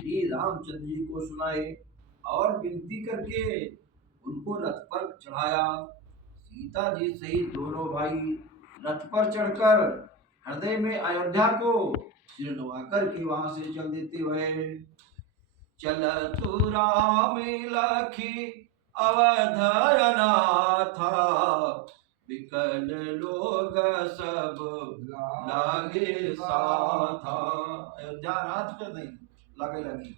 श्री रामचंद्र जी को सुनाए और विनती करके उनको रथ पर चढ़ाया। सीता जी सहित दोनों भाई रथ पर चढ़कर हृदय में अयोध्या को सिर नवाकर के वहां से चल देते हुए चल तू राम लखी अवधयनाथा विकल लोग सब लागे साथा। अयोध्या नाथ कर नहीं लागे लगी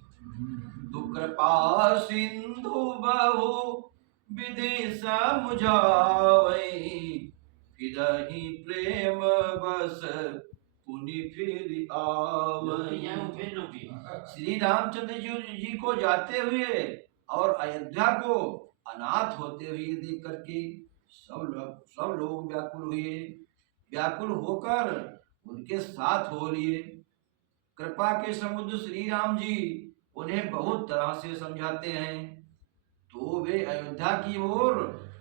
तू कृपा सिंधु बहु विधि समुझावै फिरहि प्रेम बस पुनि फिर आवै। श्री रामचंद्र जी को जाते हुए और अयोध्या को अनाथ होते हुए देख करके सब लोग व्याकुल हुए। व्याकुल होकर उनके साथ हो लिए। कृपा के समुद्र श्री राम जी उन्हें बहुत तरह से समझाते हैं तो वे अयोध्या की ओर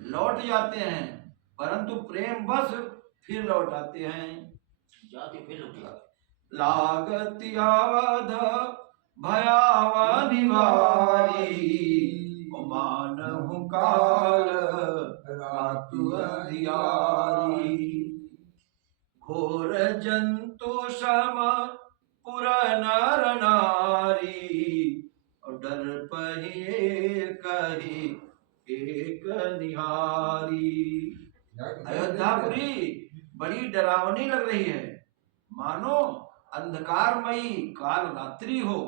लौट जाते हैं, परंतु प्रेम बस फिर लौट आते हैं। लागति अवध भयावनि निवारी मानहु काल रातु अंधियारी घोर जंतु सम पुर नर नारी और डर पहिए कही एक निहारी। अयोध्यापुरी बड़ी डरावनी लग रही है, मानो अंधकारमयी काल रात्रि हो।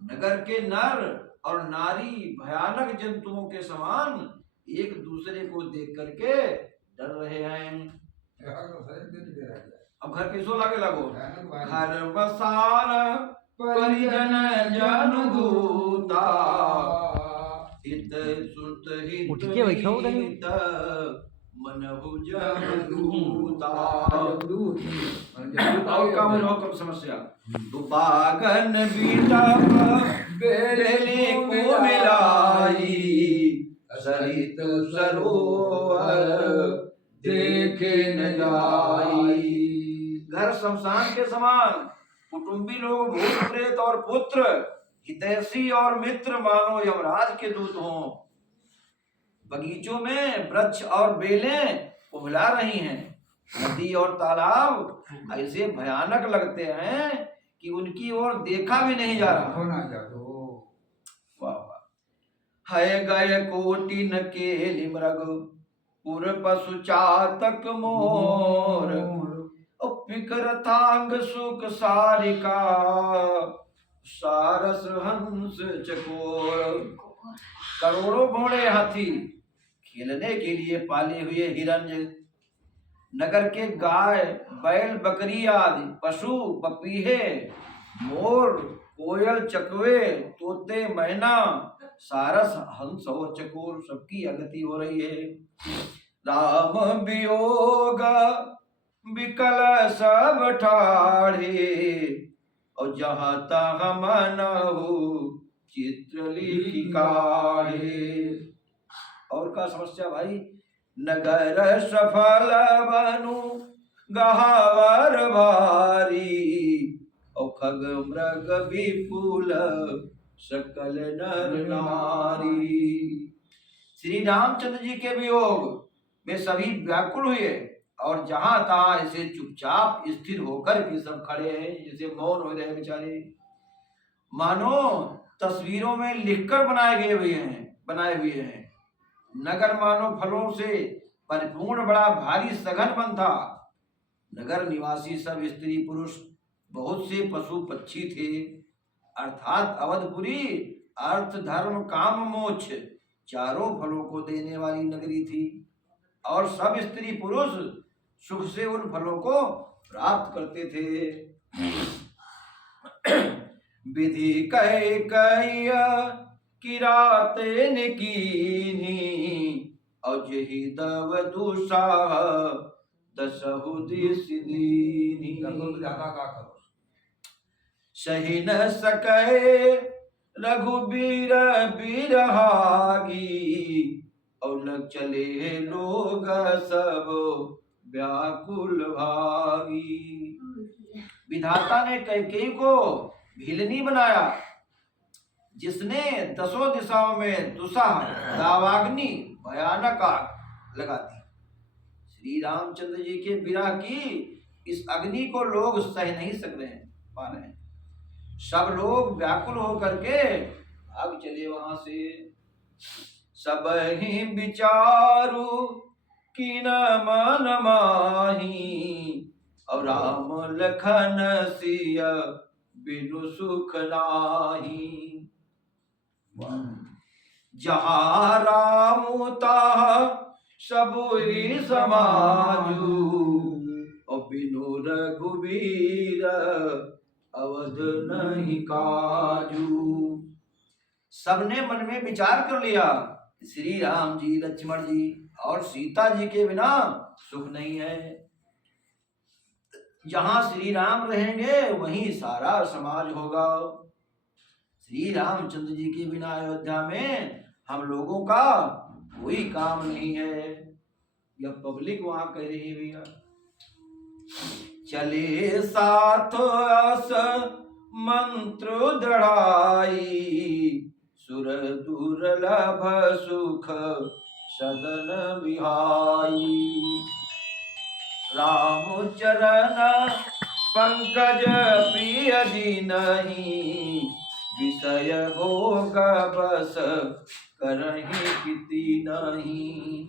नगर के नर और नारी भयानक जंतुओं के समान एक दूसरे को देख करके डर रहे हैं। अब घर किसो लागे लगो घर बसान परिजन जन दूता हित सुत हित मनहु जमदूता। और का कब समस्या दुपागन बीतप बेले को मिलाई सरित सरोवर देखे न जाई। घर शमशान के समान कुटुंबी लोग भूत प्रेत और पुत्र हितैषी और मित्र मानो यमराज के दूत हों। बगीचों में वृक्ष और बेलें उभला रही हैं। नदी और तालाब ऐसे भयानक लगते हैं कि उनकी ओर देखा भी नहीं जा रहा। है गए कोटि न केलि मृग पुर पशु चातक मोर पिकर थांग सुख सारिका सारस हंस चकोर। करोड़ों घोड़े हाथी खेलने के लिए पाले हुए हिरण्य नगर के गाय बैल बकरी आदि पशु पपीहे मोर कोयल चकवे तोते मैना सारस हंस और चकोर सबकी अगति हो रही है। राम वियोग विकल सब ठाढ़े और जहाँ तहाँ मनहु चित्र लिखि काढ़े। और का समस्या भाई नगर सफल बनु गहावर भारी और खग मृग विपुल सकल नर नारी। श्री रामचंद्र जी के वियोग में सभी व्याकुल हुए और जहां तहां ऐसे चुपचाप स्थिर होकर के सब खड़े हैं जैसे मौन हो रहे बेचारे, मानो तस्वीरों में लिखकर बनाए हुए हैं। नगर मानो फलों से परिपूर्ण बड़ा भारी सघन वन था। नगर निवासी सब स्त्री पुरुष बहुत से पशु पक्षी थे, अर्थात अवधपुरी अर्थ धर्म काम मोक्ष चारों फलों को देने वाली नगरी थी और सब स्त्री पुरुष सुख से उन फलों को प्राप्त करते थे। विधि कह किराते ने कीनी और जही दव दुसाह दसहु दिस दीनी। सही न सके रघुबीर बिरहागी और लग चले लोग सब व्याकुल भागी। विधाता ने कैकेयी को भिलनी बनाया जिसने दसों दिशाओं में दुसह दावाग्नि भयानक आग लगा दी। श्री रामचंद्र जी के विरह की इस अग्नि को लोग सह नहीं सक रहे हैं, पा रहे हैं। सब लोग व्याकुल होकर के भाग चले वहां से। सब ही विचारु कि न मन माही, और राम लखन सिया बिनु सुख नाही। जहाँ राम ताह सबुई समाजू, और बिनु रघुबीर अवध नहीं काजू। सबने मन में विचार कर लिया, श्री राम जी, लक्ष्मण जी और सीता जी के बिना सुख नहीं है। जहां श्री राम रहेंगे वहीं सारा समाज होगा। श्री रामचंद्र जी के बिना अयोध्या में हम लोगों का कोई काम नहीं है। यह पब्लिक वहां कह रही है भैया। चले साथ अस मंत्र दृढ़ाई, सुर दुर्लभ सुख सदन विहाई। राम चरण पंकज प्रिय दीनहि, विषय भोग बस करहि किति नहीं।